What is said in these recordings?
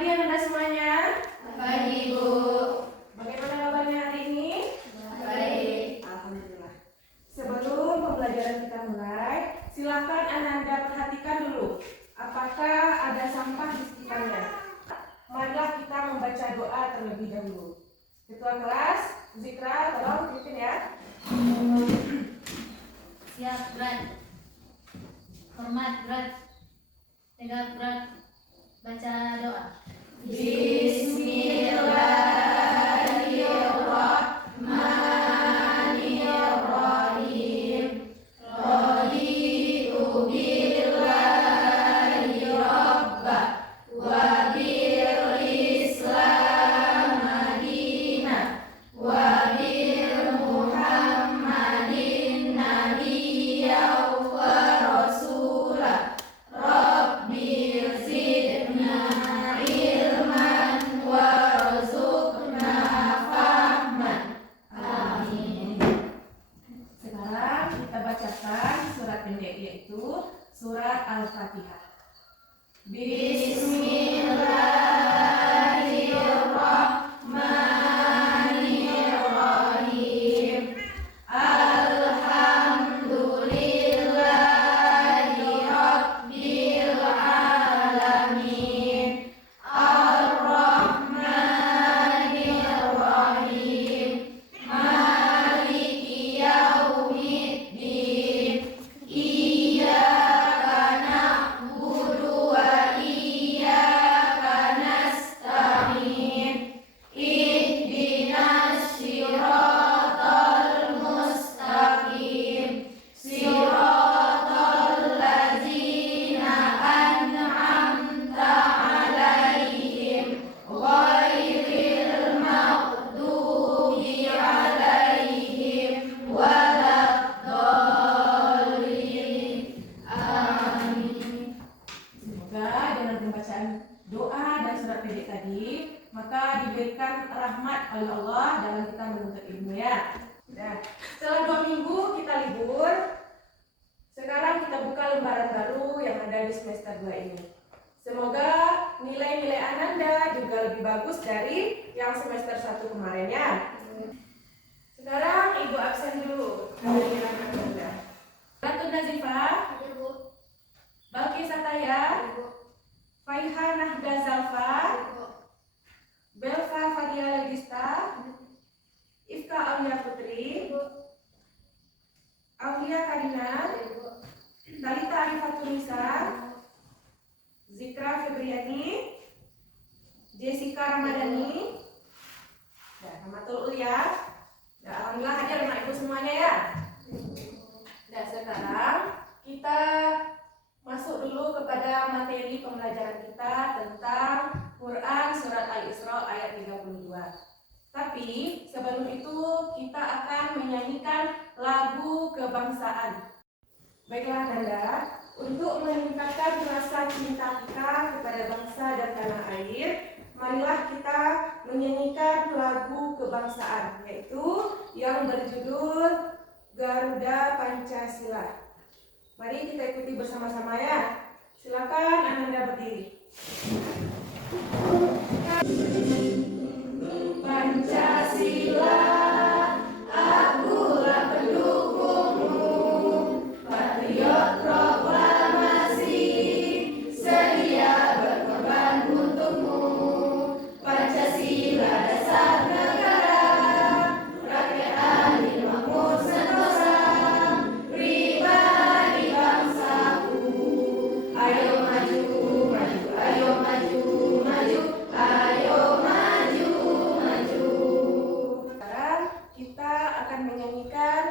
pagi Anda semuanya. Pagi, Bu. Bagaimana kabarnya hari ini? Baik. Alhamdulillah. Sebelum pembelajaran kita mulai, silakan Anda perhatikan dulu apakah ada sampah di sekitarnya. Marilah kita membaca doa terlebih dahulu. Ketua kelas, Zikra, tolong pimpin ya. Siap, berat. Hormat, berat. Tegak, berat. Baca doa. Bismillahirrahmanirrahim. Raditu billahi rabba wa bil Islam madinah wa bil Muhammadin nabiyya wa rasulah. Rabbi zidna ilman warzuqna fahman. Amin. Sekarang kita bacakan surat pendek, yaitu surat Al-Fatihah. Bismillahirrahmanirrahim. Alhamdulillahi rabbil alamin. Ar-Rahmanir-Rahim. Maliki yaumiddin. Iyyaka na'budu wa iyyaka nasta'in. Ihdinas siratal mustaqim. Siratal ladzina an'amta 'alaihim ghairil maghdubi 'alaihim waladdallin. Amin. Semoga dengan pembacaan doa dan surat pendek tadi, maka diberikan rahmat oleh Allah dalam kita menuntut ilmu ya. Nah, setelah 2 minggu kita libur, sekarang kita buka lembaran baru yang ada di semester 2 ini. Semoga nilai-nilai Ananda juga lebih bagus dari yang semester 1 kemarin ya. Sekarang Ibu absen dulu. Ratu Nazifah, Balki Sataya, Faiha Nahda Zalfa, Belva Fadia Legista, Ifka Aulia Putri, Aulia Karina, Talita Arifatunisa, Zikra Febriani, Jessica Ramadhani, Rahmatul Ulia. Alhamdulillah hadir anak ibu semuanya ya. Nah, sekarang kita masuk dulu kepada materi pembelajaran kita tentang Quran Surat Al-Isra ayat 32. Tapi sebelum itu kita akan menyanyikan lagu kebangsaan. Baiklah Nanda, untuk meningkatkan rasa cinta kita kepada bangsa dan tanah air, marilah kita menyanyikan lagu kebangsaan, yaitu yang berjudul Garuda Pancasila. Mari kita ikuti bersama-sama ya. Silakan Ananda berdiri. Pancasila, akulah pendukungmu, patriot proklamasi, sedia berkorban untukmu. Pancasila dasar negara, rakyat adil makmur sentosa, pribadi bangsaku. Ayo maju, maju, ayo maju, maju, ayo maju, maju. Sekarang kita akan menyanyikan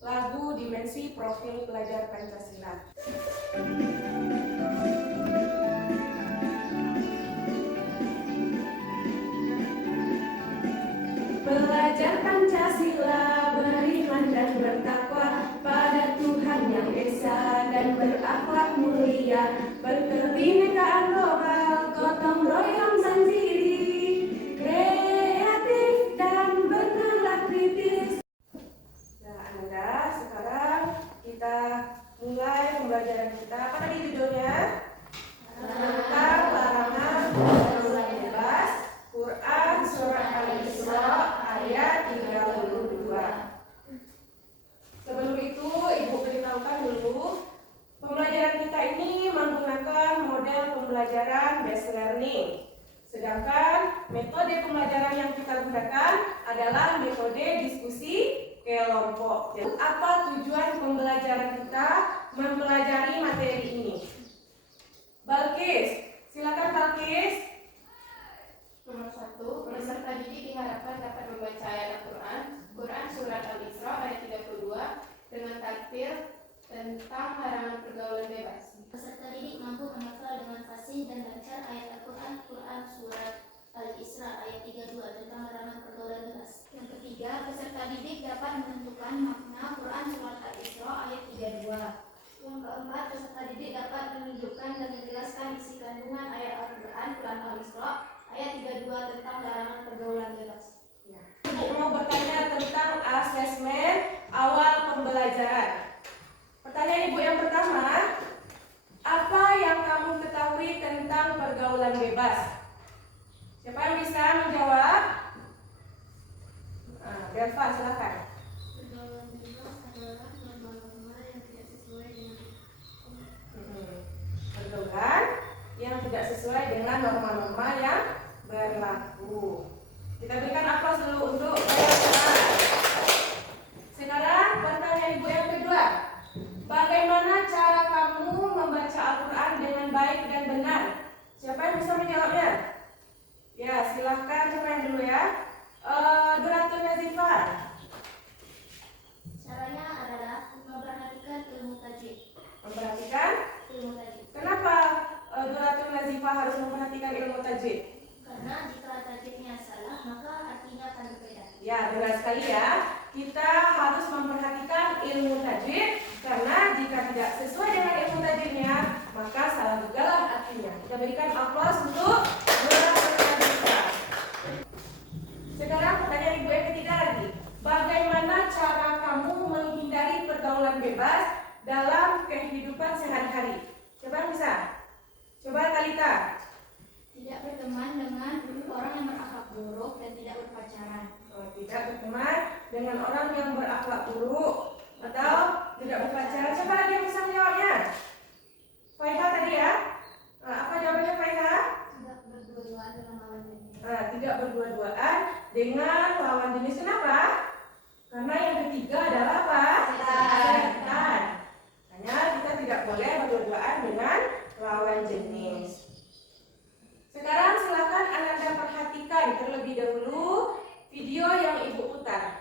lagu Dimensi Profil Pelajar Pancasila. Pelajar Pancasila beriman dan bertakwa pada Tuhan yang esa dan berakhlak mulia, berkebinekaan lokal, gotong royong sendiri, kreatif dan bernalar kritis. Nah Anda, sekarang kita mulai pembelajaran kita. Apa tadi judulnya? Tentang larangan pembelajaran based learning. Sedangkan metode pembelajaran yang kita gunakan adalah metode diskusi kelompok. Jadi, apa tujuan pembelajaran kita mempelajari materi ini? Balkis, silakan Balkis. Nomor 1, peserta didik diharapkan dapat membaca ayat Al-Quran surat Al-Isra ayat 32 dengan takbir tentang larangan pergaulan bebas. Peserta didik mampu menghafal dengan fasih dan lancar ayat Al-Quran surat Al-Isra ayat 32 tentang larangan pergaulan bebas. Yang ketiga, peserta didik dapat menentukan makna Quran surat Al-Isra ayat 32. Yang keempat, peserta didik dapat menunjukkan dan menjelaskan isi kandungan ayat Al-Quran surat Al-Isra ayat 32 tentang larangan pergaulan bebas. Ibu mau bertanya tentang asesmen awal pembelajaran. Pertanyaan Ibu yang pertama, apa yang kamu ketahui tentang pergaulan bebas? Siapa yang bisa menjawab? Belva, silakan. Pergaulan bebas adalah norma-norma yang tidak sesuai dengan Pergaulan yang tidak sesuai dengan norma-norma yang berlaku. Kita berikan aplaus dulu untuk Belva. Sekarang pertanyaan Ibu yang kedua. Bagaimana cara kamu membaca Al-Quran dengan baik dan benar? Siapa yang bisa menjawabnya? Ya, silahkan siapa yang dulu ya? Duratul Nazifah. Caranya adalah memperhatikan ilmu tajwid. Memperhatikan. Kenapa Duratul Nazifah harus memperhatikan ilmu tajwid? Karena jika tajwidnya salah, maka artinya akan berbeda. Ya, benar sekali ya. Kita harus memperhatikan ilmu tajwid karena jika tidak sesuai dengan ilmu tajwidnya, maka salah juga lah artinya. Kita berikan aplaus untuk Duratul Nazifah. Sekarang pertanyaan Ibu yang ketiga lagi. Bagaimana cara kamu menghindari pergaulan bebas dalam kehidupan sehari-hari? Coba yang bisa. Coba Talita. Tidak berteman dengan orang yang berakhlak buruk dan tidak berpacaran. Tidak berteman dengan orang yang berakhlak buruk atau tidak berpacaran. Siapa lagi yang bisa menjawabnya? Faiha tadi ya. Apa jawabannya Faiha? Tidak berdua-duaan dengan lawan jenis. Tidak berdua-duaan dengan lawan jenis. Kenapa? Karena yang ketiga adalah apa? Setan. Hanya kita tidak boleh berdua-duaan dengan lawan jenis. Sekarang silakan Ananda perhatikan terlebih dahulu video yang Ibu putar.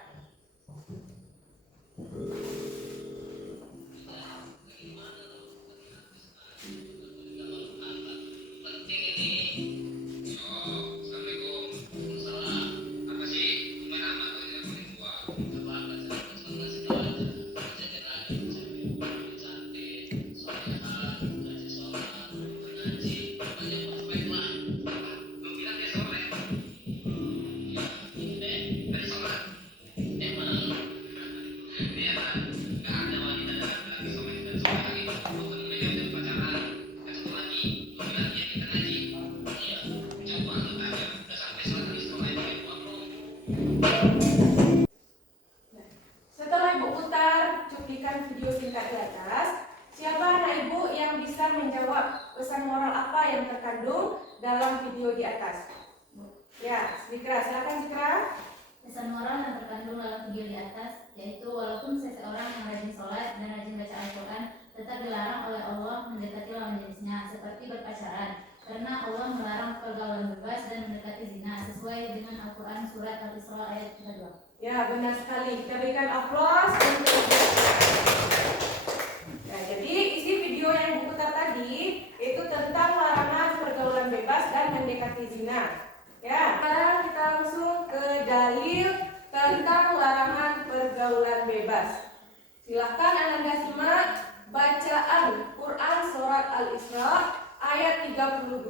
Setelah Ibu putar cuplikan video singkat di atas, siapa anak Ibu yang bisa menjawab pesan moral apa yang terkandung dalam video di atas? Ya, Zikra, silakan Zikra. Pesan moral yang terkandung dalam video di atas yaitu walaupun seseorang yang rajin sholat dan rajin baca Al-Quran tetap dilarang oleh Allah mendekati lawan jenisnya seperti berpacaran karena Allah melarang pergaulan bebas dan mendekati zina sesuai dengan Al-Quran surat Al-Isra ayat 32. Ya, benar sekali. Kita berikan aplaus untuk. Nah, jadi isi video yang Ibu putar tadi itu tentang larangan pergaulan bebas dan mendekati zina. Ya, sekarang kita langsung ke dalil tentang larangan pergaulan bebas. Silahkan Ananda simak bacaan Quran surat Al-Isra ayat 32.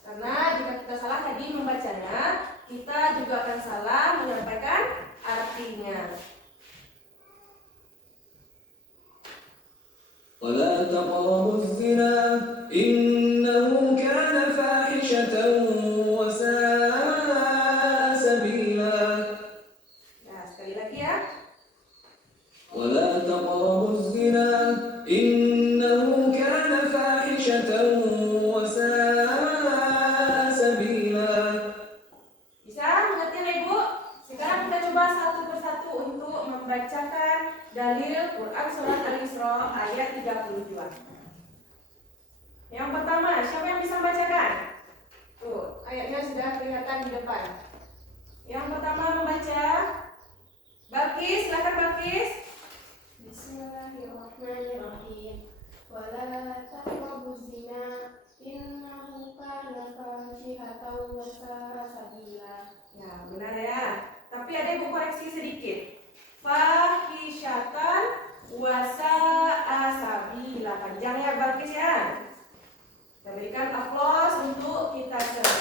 Karena jika kita salah tadi membacanya, kita juga akan salah menyampaikan artinya. ولا تقربوا الزنا إنه كان فاحشة وساء سبيلا. Nah, sekali lagi ya. ولا تقربوا الزنا إنه كان فاحشة Yang pertama, siapa yang bisa membacakan? Tuh, ayatnya sudah kelihatan di depan. Yang pertama membaca Balkis, silakan Balkis. Bismillahirrahmanirrahim. Wala taqrabuz zina innahu kana fahishatan wa sa'a sabila. Ya, benar ya. Tapi ada ibu koreksi sedikit. Fahisyatan wasa'a sabila. Panjang ya Balkis ya. Kita berikan aplaus untuk kita semua.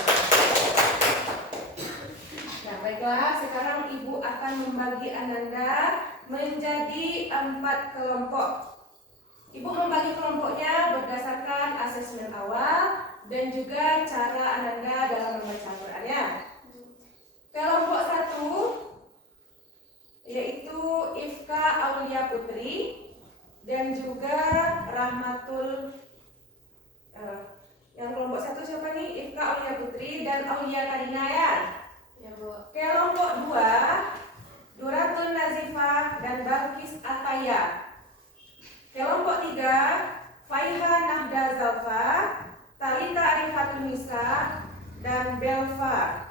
Nah, baiklah, sekarang ibu akan membagi Ananda menjadi 4 kelompok. Ibu membagi kelompoknya berdasarkan asesmen awal dan juga cara Ananda dalam membaca Al-Quran ya. Kelompok 1 yaitu Ifka Aulia Putri dan juga Rahmatul yang kelompok 1 siapa nih? Ifka Aulia Putri dan Aulia Karina ya. Ya, Bu. Kelompok 2 Duratul Nazifah dan Balkis Ataya. Kelompok 3 Faiha Nahda Zalfa, Talita Arifatul Nisa dan Belva.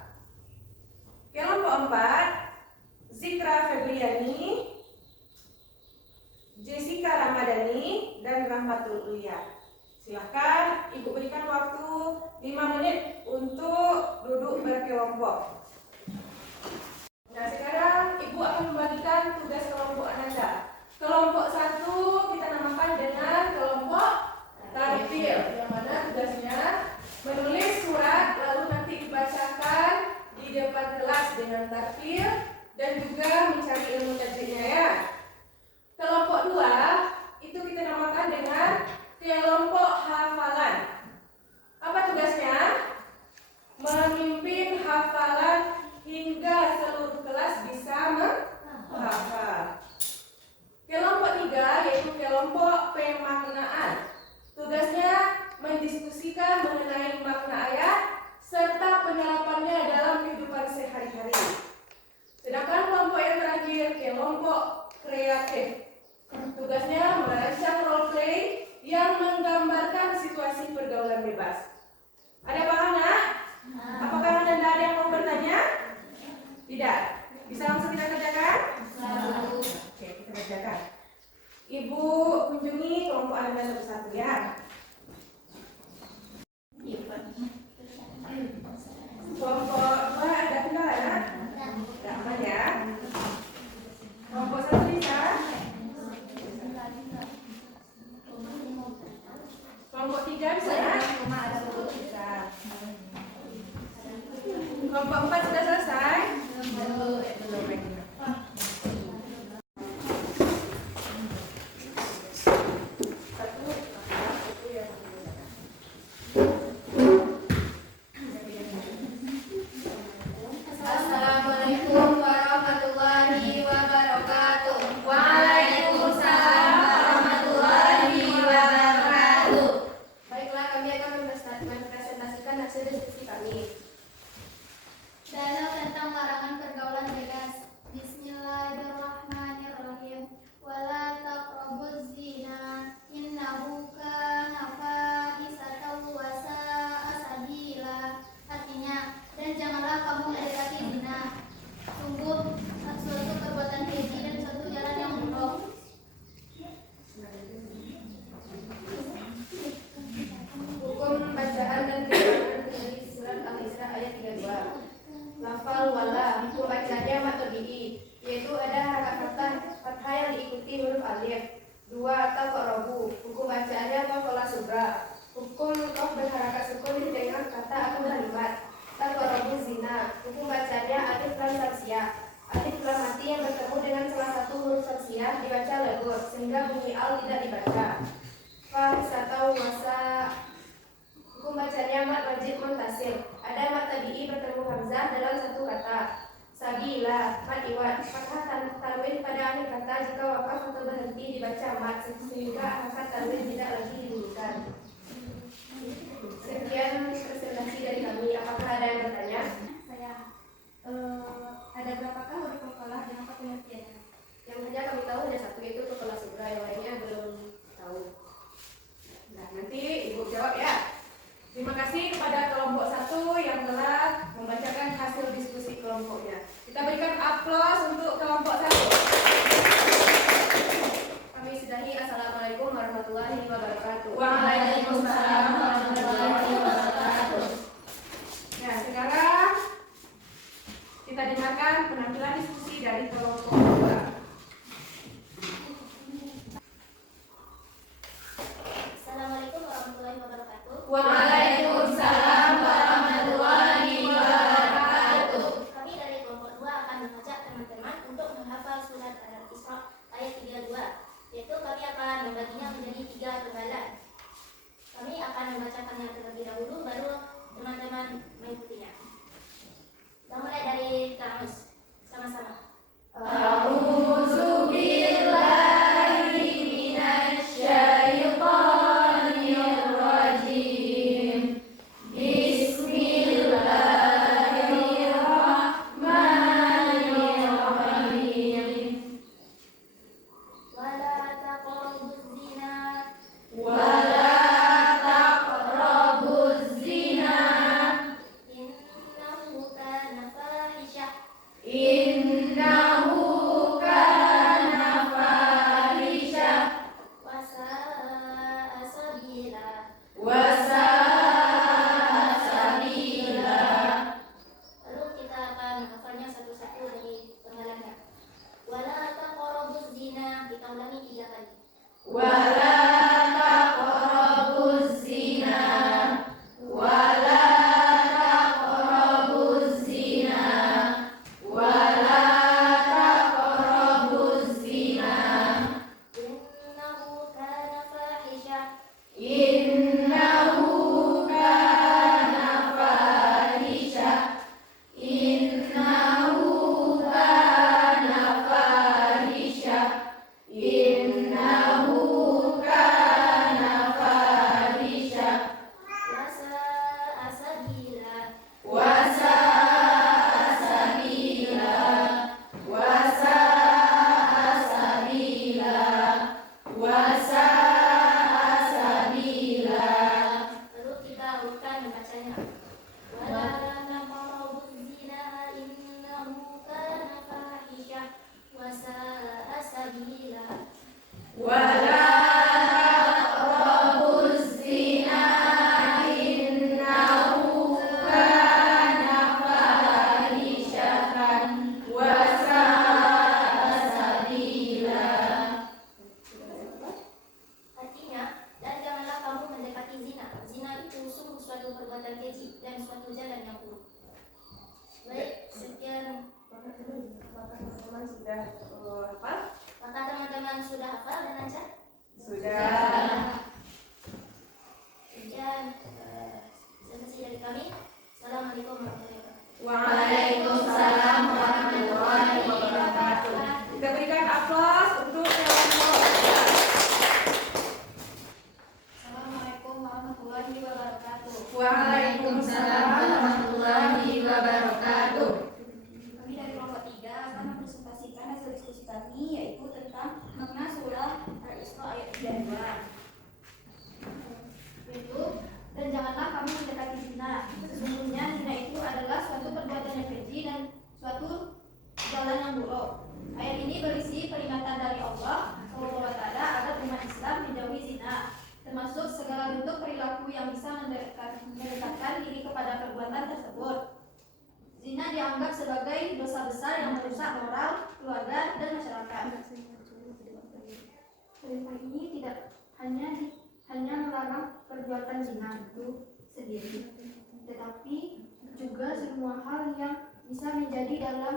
Kelompok 4 Zikra Febriani, Jessica Ramadhani dan Rahmatul Ulia. Silahkan ibu berikan waktu 5 menit untuk duduk berkelompok. Nah, sekarang ibu akan membagikan tugas kelompok Ananda. Kelompok 1 kita namakan dengan kelompok tartil, yang mana tugasnya menulis surat lalu nanti dibacakan di depan kelas dengan tartil dan juga mencari ilmu tajwidnya ya. Kelompok 2 itu kita namakan dengan kelompok hafalan. Apa tugasnya? Memimpin hafalan hingga seluruh kelas bisa menghafal. Kelompok 3 yaitu kelompok pemaknaan. Tugasnya mendiskusikan mengenai makna ayat serta penerapannya dalam kehidupan sehari-hari. Sedangkan kelompok yang terakhir kelompok kreatif. Tugasnya merancang role play yang menggambarkan situasi pergaulan bebas. Ada paham nak? Apakah Anda ada yang mau bertanya? Tidak. Bisa langsung kita kerjakan? Oke, kita kerjakan. Ibu kunjungi kelompok Anda satu-satu ya. Kelompok 2 ada kendala ya? Tidak aman ya. Kelompok 1 bisa? Kelompok 3 bisa ya? Bisa. Kelompok 4 sudah selesai? Belum. Assalamualaikum warahmatullahi wabarakatuh. Waalaikumsalam warahmatullahi wabarakatuh. Baiklah, kami akan mempresentasikan hasil diskusi kami. Dialog tentang larangan pergaulan bebas. Bismillahirrahmanirrahim. Wala taqrabuz zina innahu kana fahisatan wa sa'a sabila. Artinya, dan janganlah kamu mendekati zina. Sungguh suatu perbuatan keji dan suatu jalan yang buruk. Hukum bacaan dan tilawah dari surat Al-Isra ayat 32. Lafal wala, hukum bacanya matodii, yaitu ada harakat fathah yang diikuti huruf alif. 2 atau qarabu, hukum bacaannya qaula subra. Hukum qaf berharakat sukun dengan kata atau kalimat. Taqrabu zina, hukum bacanya alif lam samsiah. Alif lam mati yang bertemu dengan salah satu huruf samsiah dibaca legur sehingga bunyi al tidak dibaca. Fahisatau wasa, hukum bacanya mat wajib muntasil. Ada mat tabi'i bertemu hamzah dalam satu kata. Sabila, mat iwat, fathah tanwin pada akhir kata jika wakaf atau berhenti dibaca mat sehingga harokat tanwin tidak lagi dibunyikan. Sekian presentasi dari kami. Apakah ada yang bertanya? Saya ada berapakah huruf makalah dan apa pengertiannya? Yang hanya kami tahu hanya satu, yaitu kelas subra, yang lainnya belum tahu. Wasa'a sabila. Lalu kita akan menghafalnya satu-satu dari penggalannya. Wala taqrabuz zina, kita ulangi 3 kali. Wala taqrabuz zina. Wala taqrabuz zina. Wala taqrabuz zina. Innahu kana fahisha. Innahu kana fahisha. Innahu kana fahisha. Innahu kana fahisha. Wasa'a sabila. Wasa'a sabila. Wasa'a sabila. Wasa'a sabila. Lalu kita urutkan membacanya. Wala taqrabuz zina, innahu kana fahisha. Wasa'a sabila. Wala taqrabuz zina, innahu kana fahishatan wa sa'a sabila. Artinya, dan janganlah kamu mendekati zina. Zina itu sungguh suatu perbuatan keji dan suatu jalan yang buruk. Baik, sekian. Apakah teman-teman sudah hafal? Maka teman-teman sudah hafal dan lancar? Sudah. Sekian presentasi dari kami. Assalamualaikum warahmatullahi wabarakatuh. Waalaikumsalam warahmatullahi wabarakatuh. Kita berikan aplaus untuk kelompok. Assalamualaikum warahmatullahi wabarakatuh. Waalaikumsalam warahmatullahi wabarakatuh. Kami dari kelompok 3 akan mempresentasikan hasil diskusi kami, yaitu tentang makna surah Al-Isra ayat 32. Yaitu, dan janganlah kamu mendekati zina. Sesungguhnya zina itu adalah suatu perbuatan yang keji dan suatu jalan yang buruk. Ayat ini berisi peringatan dari Allah SWT agar umat Islam menjauhi zina, termasuk segala bentuk perilaku yang bisa mendekatkan diri kepada perbuatan tersebut. Zina dianggap sebagai dosa besar yang merusak moral, keluarga, dan masyarakat. Perintah ini tidak hanya melarang perbuatan zina itu sendiri, tetapi juga semua hal yang bisa menjadi dalam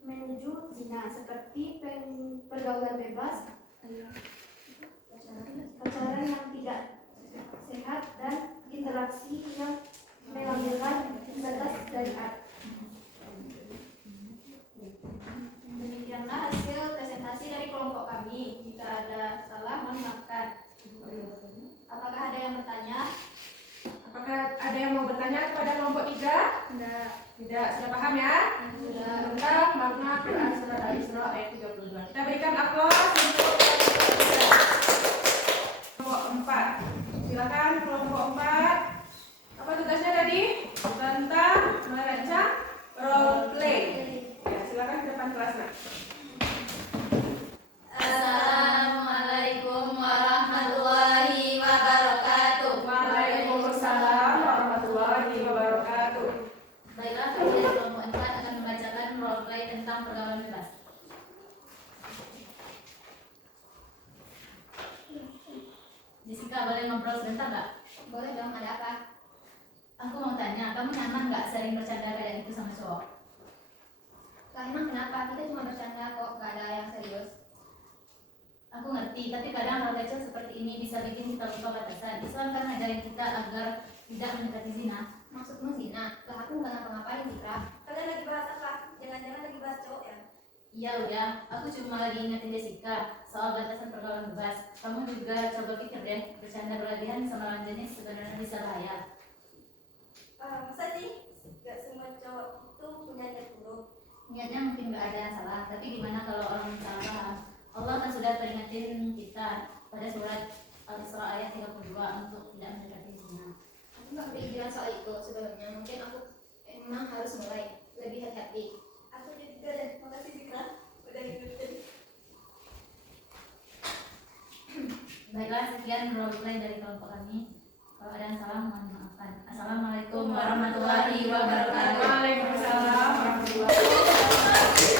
menuju zina, seperti pergaulan bebas, pacaran yang tidak sehat, dan interaksi yang melanggar batas syariat. Demikianlah hasil presentasi dari kelompok kami. Jika ada salah, mohon maafkan. Apakah ada yang bertanya? Apakah ada yang mau bertanya kepada kelompok 3? Tidak. Tidak, sudah paham ya? Sudah. Tentang makna Quran surat Al-Isra ayat 32. Kita berikan aplaus untuk kelompok 4. Silakan kelompok 4. Apa tugasnya tadi? Tentang merancang role play. Ya, silakan ke depan kelas, Nak. Assalamualaikum warahmatullahi wabarakatuh. Waalaikumsalam warahmatullahi wabarakatuh. Baiklah, kami dari kelompok 4 akan membacakan role play tentang pergaulan bebas. Jessica, boleh ngobrol sebentar nggak? Boleh dong, ada apa? Aku mau tanya, kamu nyaman nggak sering bercanda kayak gitu sama cowok? Lah emang kenapa? Kita cuma bercanda kok, gak ada yang serius. Aku ngerti, tapi kadang hal kecil seperti ini bisa bikin kita lupa batasan. Islam kan ngajarin kita agar tidak mendekati zina. Maksudmu zina? Lah aku bukan ngapa-ngapain sih, Kak. Kalian lagi bahas apa? Jangan-jangan lagi bahas cowok ya? Iya udah, aku cuma lagi ingetin Jessica soal batasan pergaulan bebas. Kamu juga coba pikir deh, bercanda berlebihan sama lawan jenis sebenarnya bisa bahaya. Masa sih? Gak semua cowok itu punya niat buruk. Niatnya mungkin nggak ada yang salah, tapi gimana kalau orang yang salah paham? Allah kan sudah peringatin kita pada surat Al-Isra ayat 32 untuk tidak mendekati zina. Aku gak kepikiran soal itu sebenarnya. Mungkin aku emang harus mulai lebih hati-hati. Aku juga deh. Makasih Zikra udah ngikutin. Baiklah, sekian perwakilan dari kelompok kami. Kalau ada yang salah mohon dimaafkan. Assalamualaikum warahmatullahi wabarakatuh. Waalaikumsalam warahmatullahi wabarakatuh.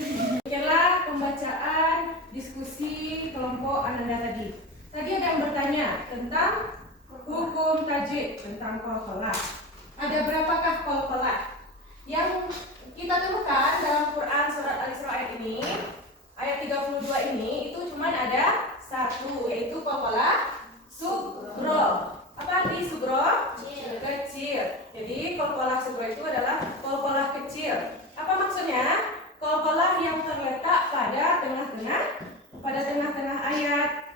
Demikianlah pembacaan diskusi kelompok Ananda tadi. Tadi ada yang bertanya tentang hukum tajwid, tentang qalqalah. Ada berapakah qalqalah? Yang kita temukan dalam Quran surat Al-Isra ayat ini, ayat 32 ini, itu cuma ada satu, yaitu qalqalah sugro. Apa arti sugro? Kecil. Jadi qalqalah sugro itu adalah qalqalah kecil. Apa maksudnya? Qalqalah yang terletak pada tengah-tengah ayat.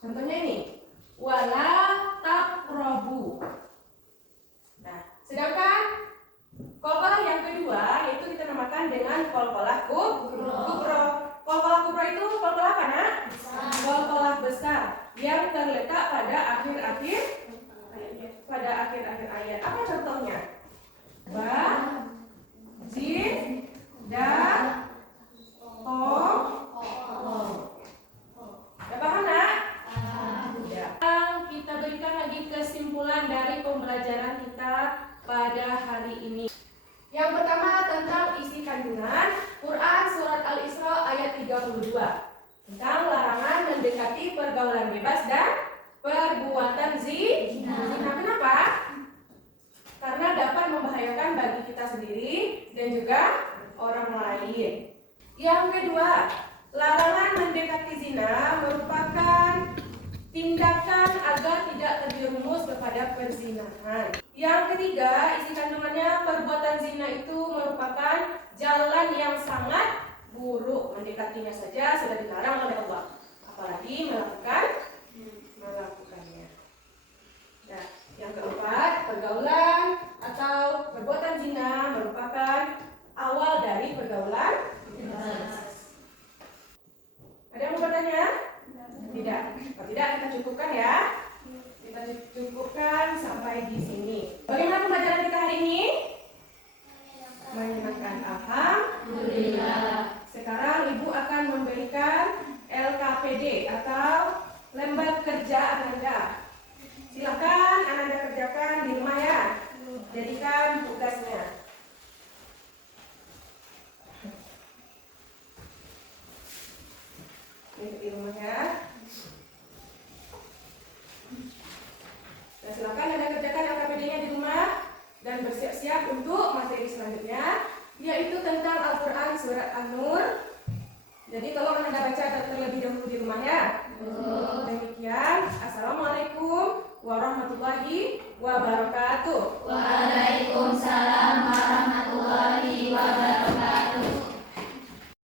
Contohnya ini, wala taqrabu. Nah, sedangkan qalqalah yang kedua yaitu kita namakan dengan qalqalah kubro. Qalqalah kubro itu qalqalah apa, Nak? Qalqalah besar yang terletak pada akhir-akhir ayat. Apa contohnya? Ba, jim, da, o. Ya paham, Nak? Ya. Kita berikan lagi kesimpulan dari pembelajaran kita pada hari ini. Yang pertama tentang isi kandungan Quran surat Al-Isra ayat 32 tentang larangan mendekati pergaulan bebas dan perbuatan zina. Kenapa? Karena dapat membahayakan bagi kita sendiri dan juga orang lain. Yang kedua, larangan mendekati zina merupakan tindakan agar tidak terjerumus kepada perzinahan. Yang ketiga, isi kandungannya perbuatan zina itu merupakan jalan yang sangat buruk. Mendekatinya saja sudah dilarang oleh Allah, apalagi melakukannya. Nah, yang keempat, pergaulan atau perbuatan zina merupakan awal dari pergaulan bebas. Ada yang mau bertanya? Tidak. Kalau tidak, kita cukupkan ya. Kita cukupkan sampai di sini. Bagaimana pembelajaran kita hari ini? Menyenangkan. Alhamdulillah. Sekarang Ibu akan memberikan LKPD atau lembar kerja Ananda. Silakan Ananda kerjakan di rumah ya. Jadikan tugasnya. Ini di rumah ya. Nah, silakan Anda kerjakan LKPD-nya di rumah dan bersiap-siap untuk materi selanjutnya, yaitu tentang Al-Quran surat An-Nur. Jadi tolong Anda baca terlebih dahulu di rumah ya. Demikian. Assalamualaikum warahmatullahi wabarakatuh. Waalaikumsalam